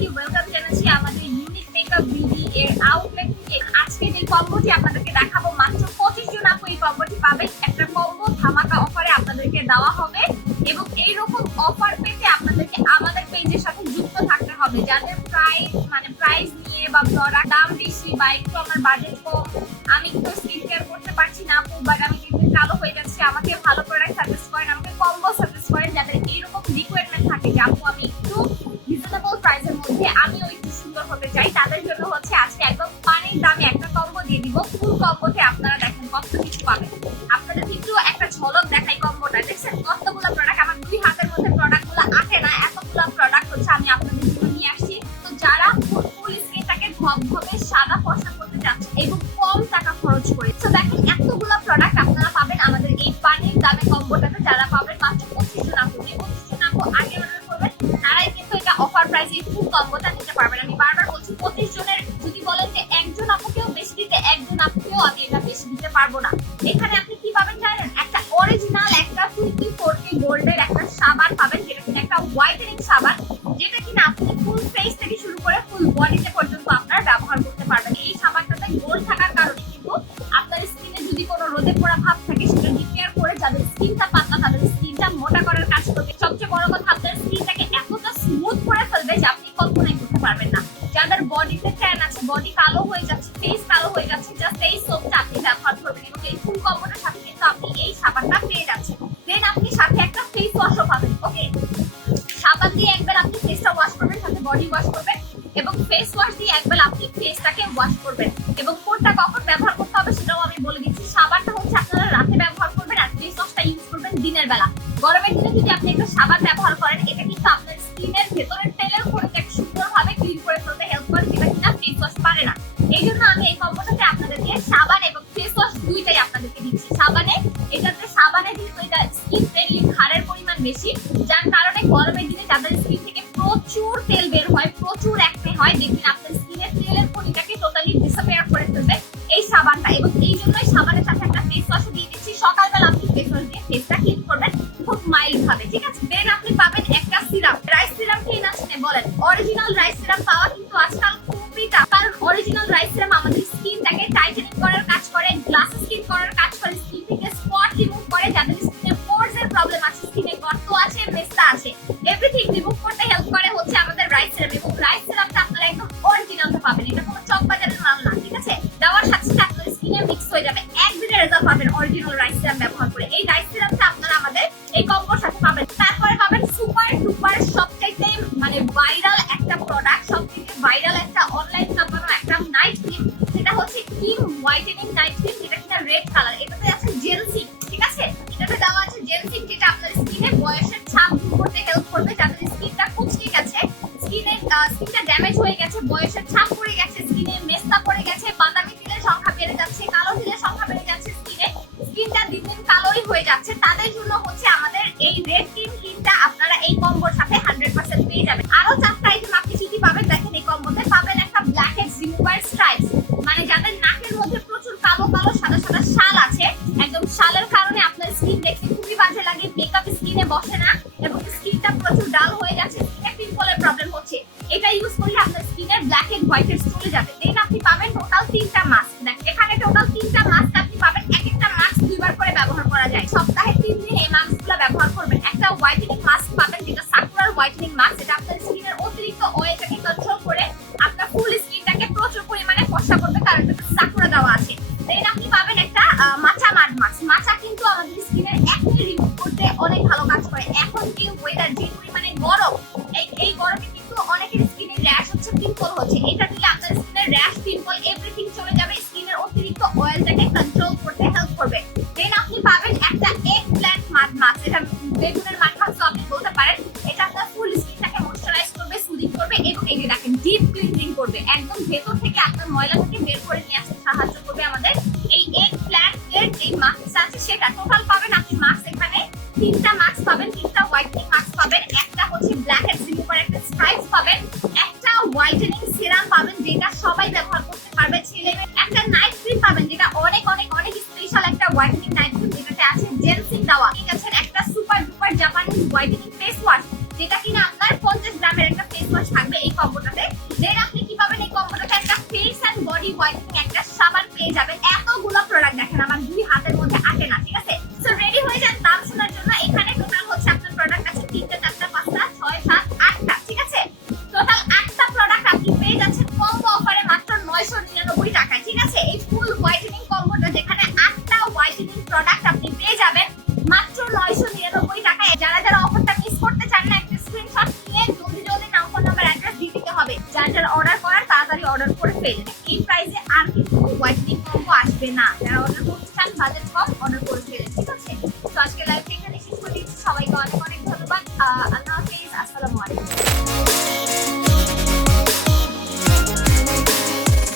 সবাইকে ওয়েলকাম জানাচ্ছি আমাদের ইউনিক মেকআপ বিডি এর আউটলেট থেকে। আজকে যে কম্বোটি আপনাদেরকে দেখাবো মাত্র 25 জন আপু এই কম্বোটি পাবেন। একটা কম্বো ধামাকা অফারে আপনাদেরকে দেওয়া হবে এবং এই রকম অফার পেতে আপনাদেরকে আমাদের পেজের সাথে যুক্ত থাকতে হবে। যাদের প্রাইস নিয়ে বা প্রোডাক্ট দাম বেশি বা একটু আমার বাজেট কম, আমি কিন্তু স্কিন কেয়ার করতে পারছি না আপু, বাট আমি কিন্তু কালো হয়ে যাচ্ছি, আমাকে ভালো প্রোডাক্ট সাজেস্ট করেন, আমাকে কম্বো সাজেস্ট করেন। যাদের এইরকম রিকোয়ারমেন্ট থাকে যে আপু আমি একটু রিজনেবল প্রাইসের মধ্যে আমিও একটু সুন্দর হতে চাই, তাদের জন্য হচ্ছে আজকে একদম পানির দামে একটা কম্বো দিয়ে দিব। ফুল কম্বোতে আপনারা দেখেন কত কিছু পাবেন। আপনাদের কিন্তু একটা ঝলক দেখাই কম্বোটা, দেখছেন কতগুলো প্রোডাক্ট, আমার দুই হাতের মধ্যে প্রোডাক্টগুলো আটে না, এতগুলো প্রোডাক্ট হচ্ছে আমি আপনাদের জন্য নিয়ে আসছি। তো যারা ফুল স্কিনটাকে ধবধবে সাদা ফর্সা করতে চাচ্ছে এবং কম টাকা খরচ করে, তো দেখেন এতগুলো প্রোডাক্ট আপনারা পাবেন আমাদের এই পানির দামে কম্বোটাতে। যারা পাবেন মাত্র 25 জন আপু, 25 জন আপু আগে অর্ডার করবেন তারাই কিন্তু এটা অফার প্রাইসে ফুল কম্বোটা নিতে পারবেন। আমি বারবার বলছি 25 জনের যদি বলেন যে একজন আপুকেও বেশি দিতে, একজন আপুকেও আমি এটা বেশি দিতে পারবো না। এখানে আপনি কি পাবেন জানেন? একটা অরিজিনাল একটা 24K গোল্ডের একটা সাবান পাবেন, যেটা কিনা একটা হোয়াইটেনিং সাবান, যেটা কিনা আপনি ফুল ফেস থেকে শুরু করে ফুল বডিতে পর্যন্ত আপনারা ব্যবহার করতে পারবেন। এই সাবানটাতে গোল্ড থাকার কারণে কিন্তু আপনার স্কিনে যদি কোনো রোদে পোড়া ভাব থাকে সেটা রিপেয়ার করে যাদের স্কিনটা পাতলা তাদের স্কিনটা মোটা করার কাজ করবে। সবচেয়ে বড় কথা, আপনার স্কিনটাকে এতটা স্মুথ করে ফেলবে যে আপনি কল্পনাই করতে পারবেন না। যাদের বডিতে ট্যান আছে, বডি কালো হয়ে যাচ্ছে, ফেস কালো হয়ে যাচ্ছে, জাস্ট এই সোপটা আপনি ব্যবহার করবেন এবং এই ফুল কম্বোটার সাথে কিন্তু আপনি এই সাবানটা পেয়ে যাচ্ছেন। দেন আপনি সাথে একটা ফেস ওয়াশও পাবেন। ওকে, সাবান দিয়ে একবার আপনি ফেসটা ওয়াশ করবেন, সাথে বডি ওয়াশ করবেন এবং ফেস ওয়াশ দিয়ে একবার আপনি ফেসটাকে ওয়াশ করবেন। এবং কোনটা কখন ব্যবহার করতে হবে সেটাও আমি বলে দিচ্ছি। সাবানটা হচ্ছে আপনারা রাতে ব্যবহার করবেন আর ফেস ওয়াশটা ইউজ করবেন দিনের বেলা। গরমের দিনে যদি আপনি একটা সাবান ব্যবহার করেন, এটা কিন্তু আপনার স্কিনের ভেতরের তেলের খনিটাকে সুন্দরভাবে ক্লিন করে ফেলতে হেল্প করে, যেটা কিনা ফেস ওয়াশ পারে না। এই জন্য আমি এই কম্বোটাতে আপনাদেরকে সাবান এবং ফেস ওয়াশ দুইটাই আপনাদেরকে দিচ্ছি। সাবানে যেহেতু এটা স্কিন ফ্রেন্ডলি, ক্ষারের পরিমাণ বেশি, যার কারণে গরমের দিনে যাদের স্কিন থেকে প্রচুর তেল বের হয়, প্রচুর একনে হয়, দেখবেন আপনার স্কিনের তেলের খনিটাকে টোটালি ডিসঅ্যাপিয়ার করে ফেলবে এই সাবানটা। এবং এই জন্যই সাবানের সাথে একটা ফেস ওয়াশও দিয়ে দিচ্ছি। সকালবেলা আপনি ফেস ওয়াশ দিয়ে ফেসটা ক্লিন করবেন খুব মাইল্ড ভাবে, ঠিক আছে? দেন আপনি পাবেন একটা সিরাম। রাইস সিরাম খেয়ে না শুনে বলেন, অরিজিনাল রাইস সিরাম পাওয়া কিন্তু আজকাল খুবই টাফ, কারণ অরিজিনাল রাইস সিরাম আমাদের স্কিনটাকে টাইটেনিং করার কাজ করে, গ্লাস স্কিন করার কাজ করে, স্কিন থেকে স্পট রিমুভ করে, যাদের স্কিনে পোরস এর প্রবলেম আছে, স্কিনে গর্ত আছে, মেস্তা আছে, এভরিথিং রিমুভ করতে হেল্প করে হচ্ছে আমাদের রাইস সিরাম। এবং রাইস সিরামটা আপনারা একদম অরিজিনালটা পাবেন, এটা কোনো চকবাজারের মাল না, ঠিক আছে? দেওয়ার সাথে সাথে আপনার স্কিনে মিক্স হয়ে যাবে, একদিনের রেজাল্ট পাবেন অরিজিনাল রাইস সিরাম ব্যবহার করে। এই রাইস সিরামটা আপনারা আমাদের এই কম্বোর সাথে পাবেন। তারপরে পাবেন সুপার ডুপার সবচাইতে ভাইরাল একটা প্রোডাক্ট, সবথেকে ভাইরাল একটা অনলাইন কাম্পানো একটা নাইট ক্রিম, যেটা হচ্ছে ক্রিম হোয়াইটেনিং নাইট ক্রিম, যেটা কিনা রেড কালার। এটাতে আছে জেলসিং, ঠিক আছে? এটাতে দেওয়া আছে জেলসিং, যেটা আপনার স্কিনে বয়সের ছাপ দূর করতে হেল্প করবে। যাদের স্কিনটা কুচকে গেছে, স্কিনটা ড্যামেজ হয়ে গেছে, বয়সের ছাপ পড়ে গেছে, স্কিনে মেস্তা পড়ে গেছে, বাদামি তিলের সংখ্যা বেড়ে যাচ্ছে, কালো তিলের সংখ্যা বেড়ে যাচ্ছে, স্কিনটা দিন দিন কালোই হয়ে যাচ্ছে, তাদের জন্য হচ্ছে আমাদের এই রেড ক্রিমটা আপনারা এই কম্বোর সাথে 100% পেয়ে যাবেন। আরো 4টা আইটেম আপনি যদি পাবেন, দেখেন এই কম্বোতে পাবেন একটা ব্ল্যাক হেডস রিমুভার স্ট্রাইপস, মানে যাদের নাকের মধ্যে প্রচুর কালো কালো সাদা সাদা শাল আছে, একদম শালের কারণে আপনার স্কিন দেখতে খুবই বাজে লাগে, মেকআপ স্কিনে বসে না এবং স্কিনটা প্রচুর ডাল হয়ে যাচ্ছে, স্কিনে পিম্পলের প্রবলেম হচ্ছে, এটা ইউজ করলে আপনার স্কিনের ব্ল্যাক হেড হোয়াইট হেডস চলে যাবে। দেন আপনি পাবেন টোটাল 3টা মাস্ক। দেখেন এখানে টোটাল 3টা মাস্ক আপনি পাবেন, এক একটা মাস্ক দুইবার করে ব্যবহার করা যায়, সপ্তাহে 3 দিন এই মাস্কগুলো ব্যবহার করবেন। একটা হোয়াইটেনিং মাস্ক পাবেন, যেটা সাকুরার হোয়াইটেনিং মাস্ক, যেটা আপনার স্কিনের অতিরিক্ত অয়েলটাকে কন্ট্রোল করে আপনার ফুল স্কিনটাকে প্রচুর পরিমাণে ফর্সা করবে, কারণ এটা সাকুরা দেওয়া আছে। দেন আপনি পাবেন একটা মাচা মাড মাস্ক। মাচা কিন্তু আমাদের স্কিনের একনি রিমুভ করতে অনেক ভালো কাজ করে। এখন যে ওয়েদার, যে পরিমাণে গরম, এই গরমে কিন্তু অনেকের স্কিনে র্যাশ হচ্ছে, পিম্পল হচ্ছে, এটা দিলে আপনার স্কিনের র্যাশ, পিম্পল এভরিথিং চলে যাবে, স্কিনের অতিরিক্ত অয়েলটাকে কন্ট্রোল করতে হেল্প করবে। দেন আপনি পাবেন একটা এগ প্ল্যান্ট মাড মাস্ক, এটা বেগুনের মাড মাস্ক আপনি বলতে পারেন। এটা আপনার ফুল স্কিনটাকে ময়েশ্চারাইজ করবে, সুদিং করবে এবং এই যে দেখেন ডিপ ক্লিনজিং করবে, একদম ভেতর থেকে আপনার ময়লাটাকে বের করে নিয়ে আসতে সাহায্য করবে আমাদের এই এগ প্ল্যান্ট এর যে মাস্ক আছে সেটা। টোটাল পাবেন আপনি মাস্ক এখানে 3টা মাস্ক পাবেন, 3টা হোয়াইটেনিং মাস্ক পাবেন, একটা হচ্ছে ব্ল্যাক হেডস রিমুভার একটা স্ট্রাইপস পাবেন, একটা হোয়াইটেনিং সিরাম পাবেন, যেটা সবাই ব্যবহার করতে পারবে, ছেলে মেয়ে, একটা নাইট ক্রিম পাবেন, যেটা অনেক অনেক অনেক স্পেশাল একটা হোয়াইটেনিং নাইট ক্রিম, যেটাতে আছে জেলসিং দেওয়া, ঠিক আছে? একটা super duper Japanese whitening face wash, যেটা কিনা আপনার 50 গ্রামের একটা ফেস ওয়াশ থাকবে এই কম্বোটাতে। আপনি পেয়ে যাবেন মাত্র 999 টাকায়। যারা যারা অফারটা মিস করতে চান না, একটা স্ক্রিনশট নিয়ে জলদি জলদি নাম, ফোন নাম্বার, অ্যাড্রেস দিয়ে দিতে হবে। যারা যারা অর্ডার করার তাড়াতাড়ি অর্ডার করে ফেলবেন। এই প্রাইসে আর কিন্তু হোয়াইটনিং কম্বো আসবে না। যারা অর্ডার